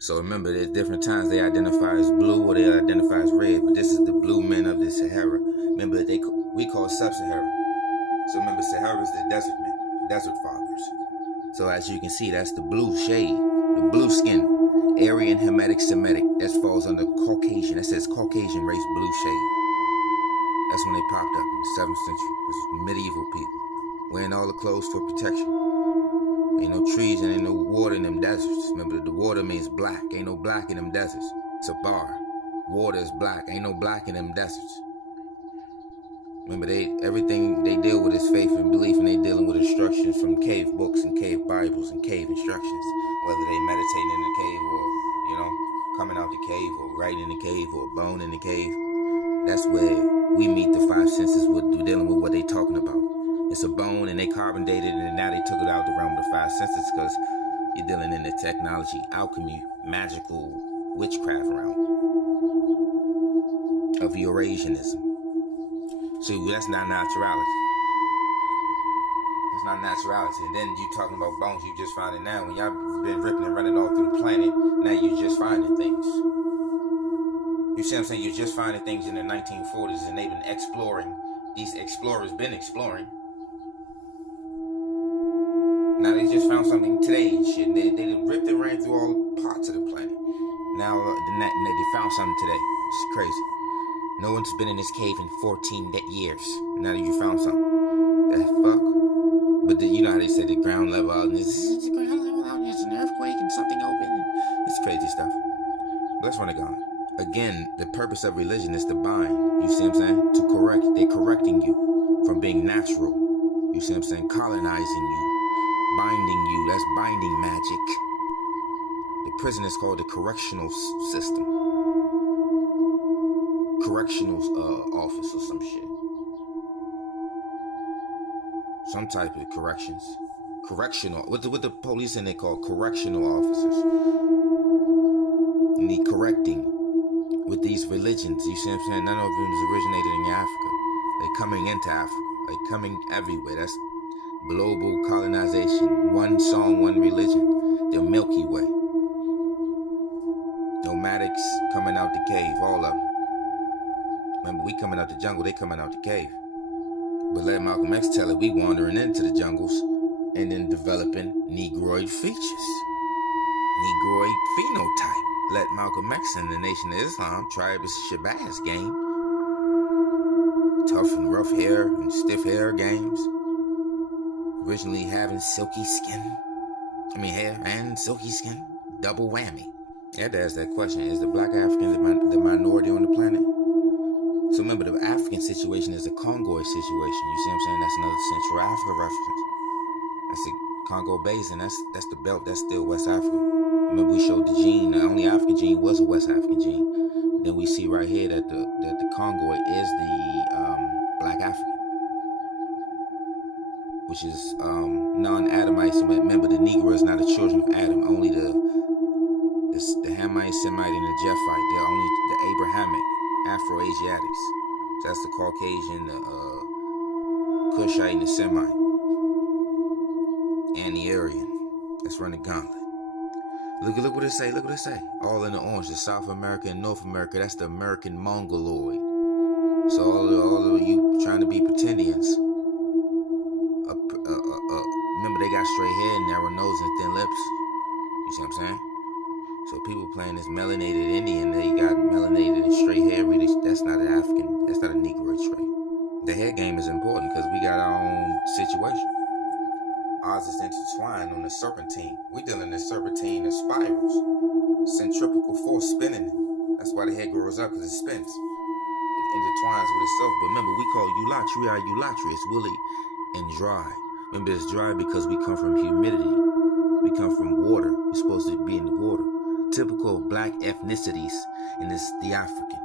So remember, there's different times they identify as blue or they identify as red, but this is the blue men of the Sahara. Remember, we call sub-Sahara. So remember, Sahara is the desert men, desert fathers. So as you can see, that's the blue shade, the blue skin, Aryan, Hamitic, Semitic. That falls under Caucasian. That says Caucasian race, blue shade. That's when they popped up in the 7th century. This was medieval people wearing all the clothes for protection. Ain't no trees and ain't no water in them deserts. Remember, the water means black. Ain't no black in them deserts. It's a bar. Water is black. Ain't no black in them deserts. Remember, everything they deal with is faith and belief, and they dealing with instructions from cave books and cave Bibles and cave instructions. Whether they meditating in the cave or, coming out the cave or writing in the cave or bone in the cave. That's where we meet the five senses with dealing with what they talking about. It's a bone and they carbon dated it and now they took it out the realm of the five senses because you're dealing in the technology, alchemy, magical witchcraft realm of Eurasianism. See, that's not naturality. That's not naturality. And then you talking about bones, you just find it now. When y'all been ripping and running all through the planet, now you just finding things. You see what I'm saying? You're just finding things in the 1940s and they've been exploring. These explorers been exploring. Now they just found something today and shit. They ripped and ran through all parts of the planet. Now they found something today. It's crazy. No one's been in this cave in 14 years. Now that you found something. The fuck? But you know how they say the ground level out and it's the ground level out and there's an earthquake and something open. It's crazy stuff. But let's run it gone. Again, the purpose of religion is to bind. You see what I'm saying? To correct. They're correcting you from being natural. You see what I'm saying? Colonizing you. Binding you. That's binding magic. The prison is called the correctional system. Correctional office or some shit. Some type of corrections. Correctional. What the police and they call correctional officers. You need correcting with these religions. You see what I'm saying? None of them is originated in Africa. They're coming into Africa. They're coming everywhere. That's global colonization. One song, one religion. The Milky Way. Nomadics coming out the cave. All of them. Remember, we coming out the jungle. They coming out the cave. But let Malcolm X tell it, we wandering into the jungles and then developing Negroid features. Negroid phenotype. Let Malcolm X and the Nation of Islam try this Shabazz game. Tough and rough hair and stiff hair games. Originally having silky skin. Hair and silky skin. Double whammy. You had to ask that question. Is the black African the minority on the planet? So remember, the African situation is a Congo situation. You see what I'm saying? That's another Central Africa reference. That's the Congo Basin. That's the belt. That's still West Africa. Remember, we showed the gene. The only African gene was a West African gene. Then we see right here that the Congo is the Black African, which is non-Adamite. So remember, the Negro is not the children of Adam. Only the Hamite, Semite, and the Japhite. They're only the Abrahamic, Afro-Asiatics. So that's the Caucasian, the Cushite, and the Semite, and the Aryan. Let's run the gauntlet. Look what it say. Look what it say. All in the orange. The South America and North America. That's the American Mongoloid. So all of you trying to be pretendians. Remember, they got straight hair, narrow nose, and thin lips. You see what I'm saying? So people playing this melanated Indian, they got melanated and straight hair. Really, that's not an African. That's not a Negro trait. The hair game is important because we got our own situation. Ours is intertwined on the serpentine. We dealing in serpentine of spirals. Centripetal force spinning. That's why the hair grows up, because it spins. It intertwines with itself. But remember, we call eulatria. It's woolly and dry. Remember, it's dry because we come from humidity. We come from water. We're supposed to be in the water. Typical of black ethnicities, and it's the Africans.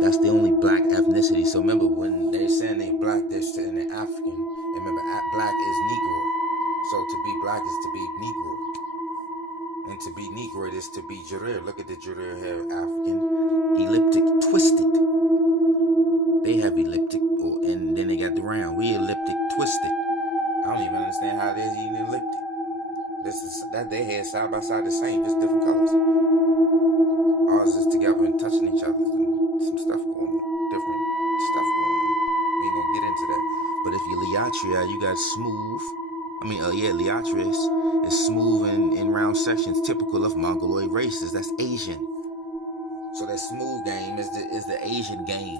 That's the only black ethnicity. So remember, when they're saying they're black, they're saying they're African. And remember, black is Negroid. So to be black is to be Negroid. And to be Negroid is to be Jarir. Look at the Jarir hair, African. Elliptic, twisted. They have elliptic, and then they got the round. We elliptic, twisted. I don't even understand how it is eating elliptic. This is that they had side by side the same, just different colors. Ours is together and touching each other, and some stuff going on, different stuff going on. We ain't gonna get into that. But if you Liatria, you got smooth. Liatria is smooth in round sections, typical of Mongoloid races. That's Asian. So that smooth game is the Asian game.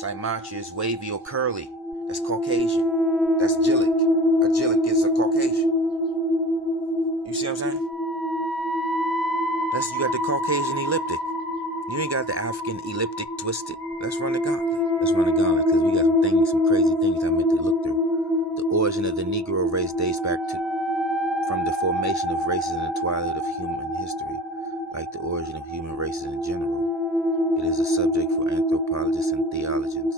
Saimatria is wavy or curly. That's Caucasian. That's Jilic. A Jilic is a Caucasian. You see what I'm saying? You got the Caucasian elliptic. You ain't got the African elliptic twisted. Let's run the gauntlet. Because we got some crazy things I meant to look through. The origin of the Negro race dates back from the formation of races in the twilight of human history, like the origin of human races in general. It is a subject for anthropologists and theologians.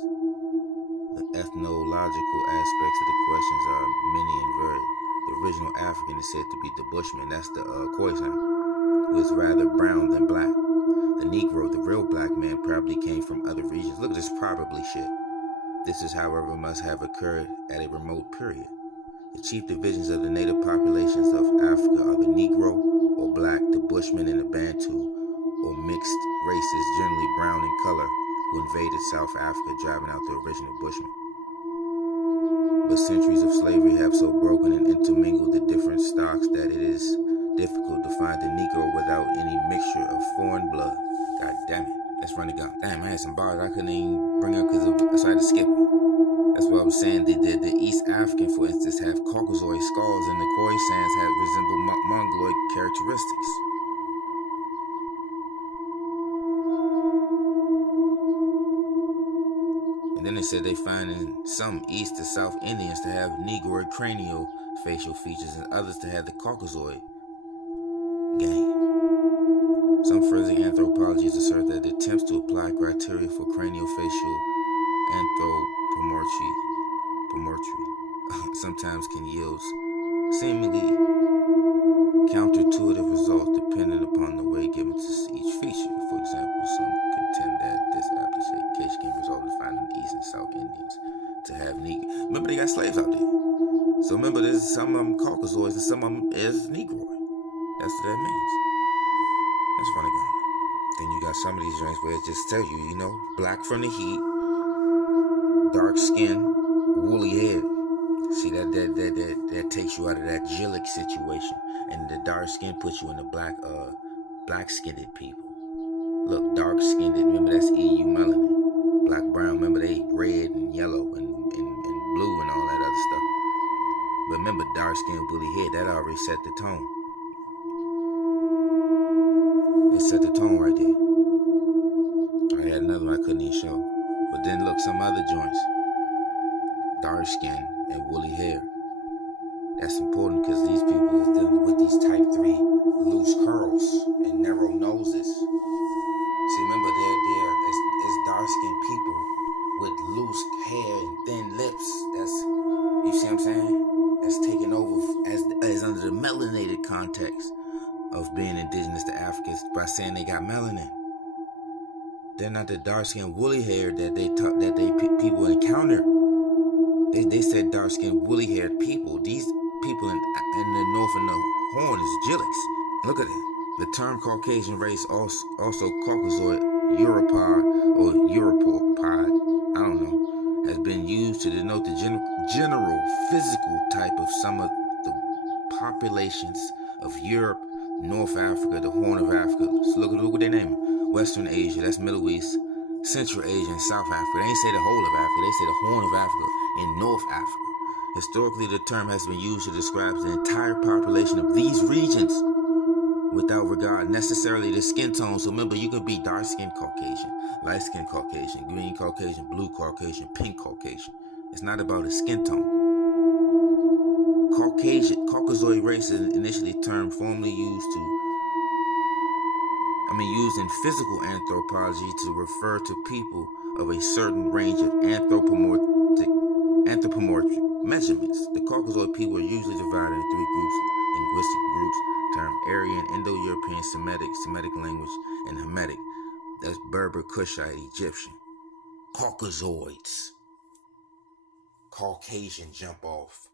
The ethnological aspects of the questions are many and varied. The original African is said to be the Bushman. That's the Khoisan, who is rather brown than black. The Negro, the real black man, probably came from other regions. Look at this probably shit. This is, however, must have occurred at a remote period. The chief divisions of the native populations of Africa are the Negro, or black, the Bushman, and the Bantu, or mixed races, generally brown in color, who invaded South Africa, driving out the original Bushmen. But centuries of slavery have so broken and intermingled the different stocks that it is difficult to find the Negro without any mixture of foreign blood. God damn it. Let's run it down. Damn, I had some bars I couldn't even bring up because I started to skip it. That's what I was saying. The East African, for instance, have Caucasoid skulls, and the Khoisans have resemble Mongoloid characteristics. And then they said they find in some East to South Indians to have Negroid cranial facial features, and others to have the Caucasoid game. Some further anthropologists assert that the attempts to apply criteria for craniofacial anthropomorphy sometimes can yield seemingly counterintuitive results depending upon the way given to each feature. For example, some contend that this application can result in finding East and South Indians to have Negro. Remember, they got slaves out there. So remember, there's some of them Caucasoids and some of them is Negroid. That's what that means. That's funny, guy. Then you got some of these joints where it just tell you, black from the heat, dark skin, woolly hair. See, that takes you out of that Jilic situation, and the dark skin puts you in the black-skinned people. Look, dark-skinned, remember that's EU melanin. Black, brown, remember they red and yellow and blue and all that other stuff. But remember, dark-skinned, woolly hair, that already set the tone. It set the tone right there. I had another one I couldn't even show. But then look, some other joints. Dark skin and woolly hair. That's important because these people is dealing with these type 3 loose curls and narrow noses. See, remember, it's dark-skinned people with loose hair and thin lips. You see what I'm saying? That's taken over as under the melanated context of being indigenous to Africa by saying they got melanin. They're not the dark-skinned woolly hair that people encounter. They said dark-skinned woolly-haired people. These people in the north and the horn is Jilics. Look at it. The term Caucasian race, also Caucasoid Europod or Europod, I don't know, has been used to denote the general physical type of some of the populations of Europe, North Africa, the Horn of Africa. So look what they name it. Western Asia, that's Middle East, Central Asia, and South Africa. They ain't say the whole of Africa, they say the Horn of Africa and North Africa. Historically, the term has been used to describe the entire population of these regions without regard necessarily to skin tone. So remember, you could be dark-skinned Caucasian, light-skinned Caucasian, green Caucasian, blue Caucasian, pink Caucasian. It's not about a skin tone. Caucasoid race is initially term formerly used in physical anthropology to refer to people of a certain range of anthropomorphic measurements. The Caucasoid people are usually divided into 3 linguistic groups termed Aryan, Indo-European, Semitic language, and Hamitic. That's Berber, Kushite, Egyptian. Caucasoids. Caucasian jump off.